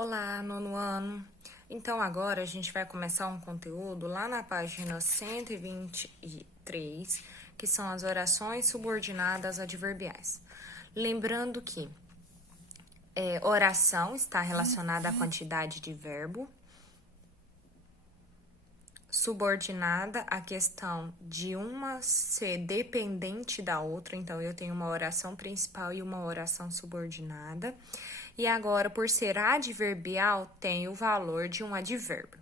Olá, nono ano. Então, agora a gente vai começar um conteúdo lá na página 123, que são as orações subordinadas adverbiais. Lembrando que oração está relacionada à quantidade de verbo, subordinada à questão de uma ser dependente da outra, então eu tenho uma oração principal e uma oração subordinada. E agora, por ser adverbial, tem o valor de um advérbio.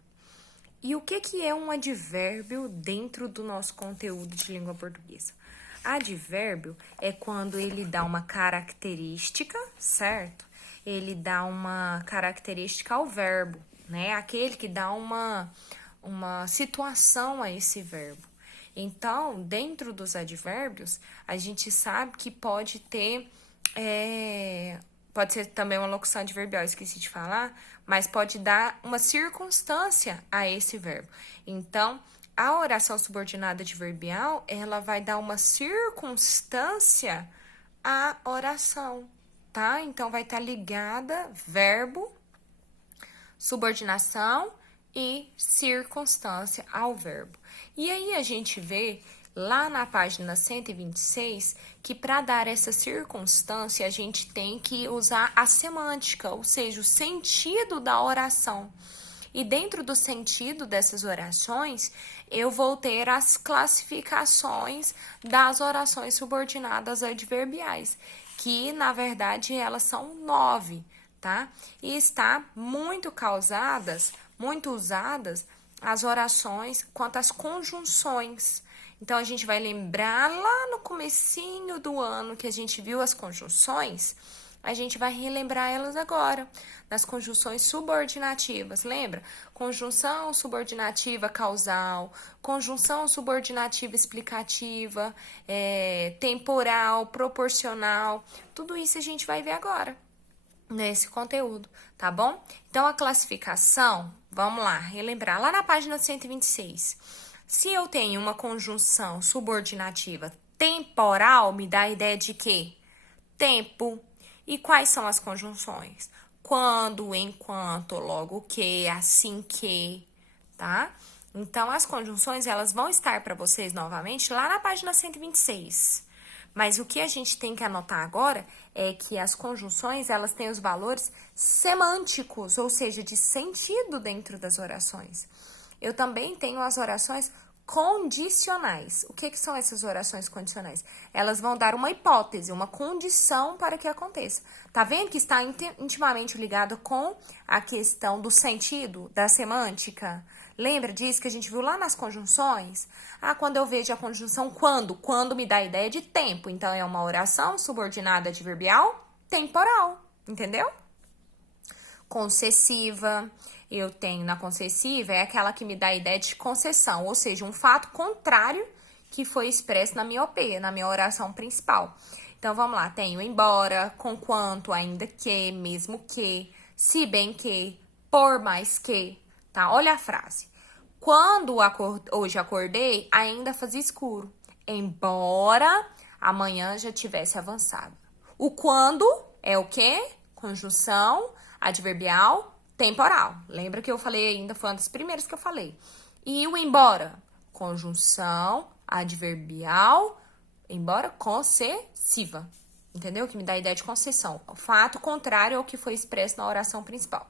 E o que é um advérbio dentro do nosso conteúdo de língua portuguesa? Advérbio é quando ele dá uma característica, certo? Ele dá uma característica ao verbo, né? Aquele que dá uma situação a esse verbo. Então, dentro dos advérbios, a gente sabe que pode ter... Pode ser também uma locução adverbial, esqueci de falar, mas pode dar uma circunstância a esse verbo. Então, a oração subordinada adverbial, ela vai dar uma circunstância à oração, tá? Então, vai estar ligada verbo, subordinação e circunstância ao verbo. E aí, a gente vê lá na página 126, que para dar essa circunstância, a gente tem que usar a semântica, ou seja, o sentido da oração. E dentro do sentido dessas orações, eu vou ter as classificações das orações subordinadas adverbiais, que, na verdade, elas são 9, tá? E está muito usadas as orações quanto às conjunções. Então, a gente vai lembrar lá no comecinho do ano que a gente viu as conjunções, a gente vai relembrar elas agora, nas conjunções subordinativas, lembra? Conjunção subordinativa causal, conjunção subordinativa explicativa, temporal, proporcional, tudo isso a gente vai ver agora nesse conteúdo, tá bom? Então, a classificação, vamos lá, relembrar lá na página 126. Se eu tenho uma conjunção subordinativa temporal, me dá a ideia de quê? Tempo. E quais são as conjunções? Quando, enquanto, logo que, assim que, tá? Então, as conjunções, elas vão estar para vocês novamente lá na página 126. Mas o que a gente tem que anotar agora é que as conjunções, elas têm os valores semânticos, ou seja, de sentido dentro das orações. Eu também tenho as orações condicionais. O que são essas orações condicionais? Elas vão dar uma hipótese, uma condição para que aconteça. Tá vendo que está intimamente ligado com a questão do sentido, da semântica? Lembra disso que a gente viu lá nas conjunções? Quando eu vejo a conjunção quando me dá a ideia de tempo. Então, é uma oração subordinada adverbial temporal, entendeu? Concessiva, eu tenho na concessiva, é aquela que me dá a ideia de concessão, ou seja, um fato contrário que foi expresso na minha OP, na minha oração principal. Então, vamos lá, tenho embora, conquanto, ainda que, mesmo que, se bem que, por mais que, tá? Olha a frase. Quando hoje acordei, ainda fazia escuro, embora amanhã já tivesse avançado. O quando é o quê? Conjunção adverbial temporal. Lembra que eu falei ainda, foi uma das primeiras que eu falei. E o embora? Conjunção adverbial, embora concessiva. Entendeu? Que me dá a ideia de concessão. O fato contrário ao que foi expresso na oração principal.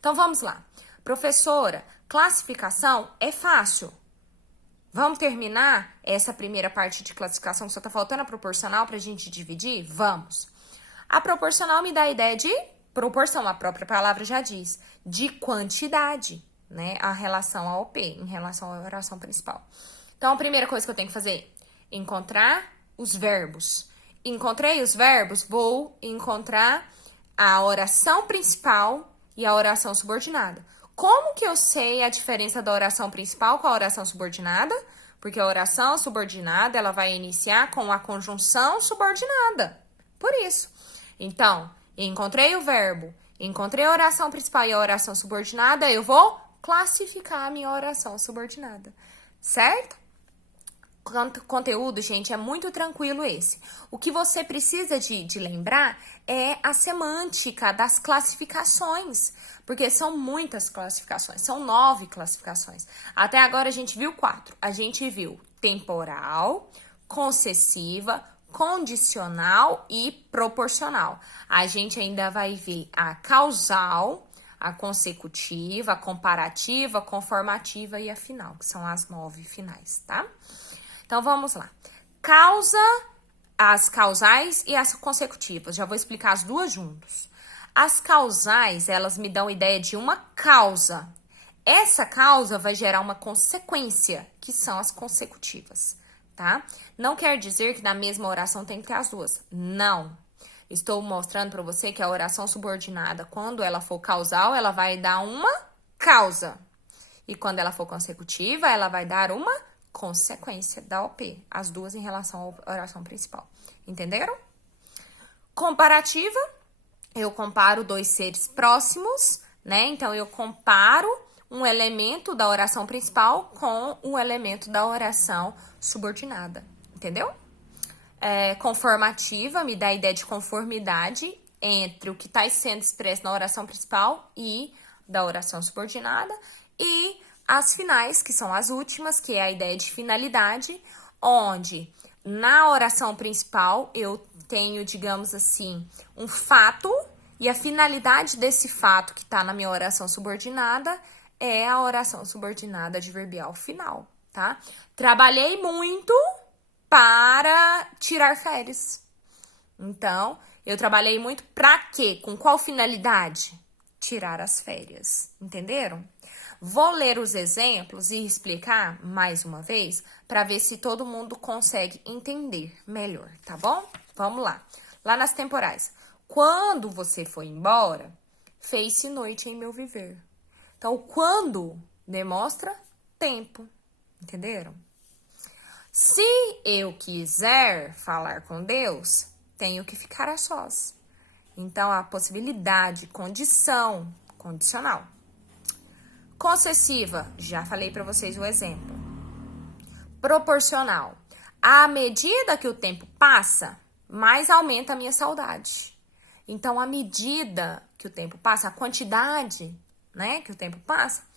Então, vamos lá. Professora, classificação é fácil. Vamos terminar essa primeira parte de classificação, só tá faltando a proporcional pra gente dividir? Vamos. A proporcional me dá a ideia de proporção, a própria palavra já diz, de quantidade, né? A relação ao OP, em relação à oração principal. Então, a primeira coisa que eu tenho que fazer, encontrar os verbos. Encontrei os verbos, vou encontrar a oração principal e a oração subordinada. Como que eu sei a diferença da oração principal com a oração subordinada? Porque a oração subordinada, ela vai iniciar com a conjunção subordinada. Por isso. Então, encontrei o verbo, encontrei a oração principal e a oração subordinada, eu vou classificar a minha oração subordinada, certo? Conteúdo, gente, é muito tranquilo esse. O que você precisa de lembrar é a semântica das classificações, porque são muitas classificações, são 9 classificações. Até agora a gente viu 4. A gente viu temporal, concessiva, condicional e proporcional. A gente ainda vai ver a causal, a consecutiva, a comparativa, a conformativa e a final, que são as 9 finais, tá? Então, vamos lá. As causais e as consecutivas. Já vou explicar as duas juntos. As causais, elas me dão ideia de uma causa. Essa causa vai gerar uma consequência, que são as consecutivas, tá? Não quer dizer que na mesma oração tem que ter as duas. Não. Estou mostrando para você que a oração subordinada, quando ela for causal, ela vai dar uma causa. E quando ela for consecutiva, ela vai dar uma consequência da OP, as duas em relação à oração principal. Entenderam? Comparativa, eu comparo dois seres próximos, né? Então, eu comparo um elemento da oração principal com um elemento da oração subordinada. Entendeu? Conformativa me dá a ideia de conformidade entre o que está sendo expresso na oração principal e da oração subordinada. E as finais, que são as últimas, que é a ideia de finalidade, onde na oração principal eu tenho, digamos assim, um fato, e a finalidade desse fato que está na minha oração subordinada é a oração subordinada adverbial final, tá? Trabalhei muito para tirar férias. Então, eu trabalhei muito para quê? Com qual finalidade? Tirar as férias. Entenderam? Vou ler os exemplos e explicar mais uma vez para ver se todo mundo consegue entender melhor, tá bom? Vamos lá. Lá nas temporais. Quando você foi embora, fez-se noite em meu viver. Então, quando demonstra tempo. Entenderam? Se eu quiser falar com Deus, tenho que ficar a sós. Então, a possibilidade, condição, condicional. Concessiva, já falei para vocês o exemplo. Proporcional. À medida que o tempo passa, mais aumenta a minha saudade. Então, à medida que o tempo passa, a quantidade, né, que o tempo passa,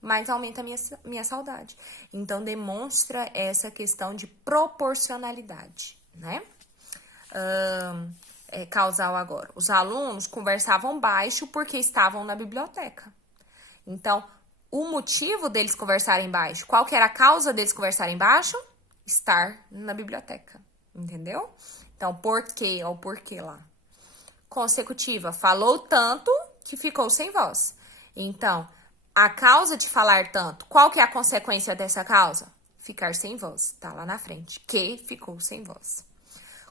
mais aumenta a minha saudade. Então, demonstra essa questão de proporcionalidade, né? Causal agora. Os alunos conversavam baixo porque estavam na biblioteca. Então, o motivo deles conversarem baixo, qual que era a causa deles conversarem baixo? Estar na biblioteca, entendeu? Então, por quê? Olha o porquê lá. Consecutiva, falou tanto que ficou sem voz. Então, a causa de falar tanto, qual que é a consequência dessa causa? Ficar sem voz, tá lá na frente, que ficou sem voz.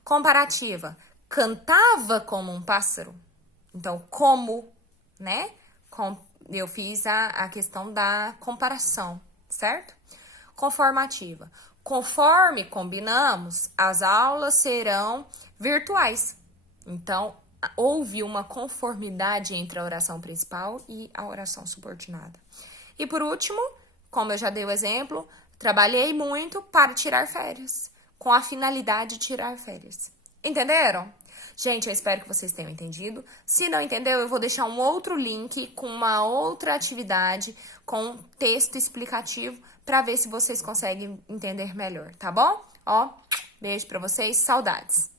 Comparativa, cantava como um pássaro. Então, como, né? Eu fiz a questão da comparação, certo? Conformativa, conforme combinamos, as aulas serão virtuais. Então, houve uma conformidade entre a oração principal e a oração subordinada. E por último, como eu já dei o exemplo, trabalhei muito para tirar férias, com a finalidade de tirar férias. Entenderam? Gente, eu espero que vocês tenham entendido. Se não entendeu, eu vou deixar um outro link com uma outra atividade, com texto explicativo, para ver se vocês conseguem entender melhor, tá bom? Ó, beijo pra vocês, saudades!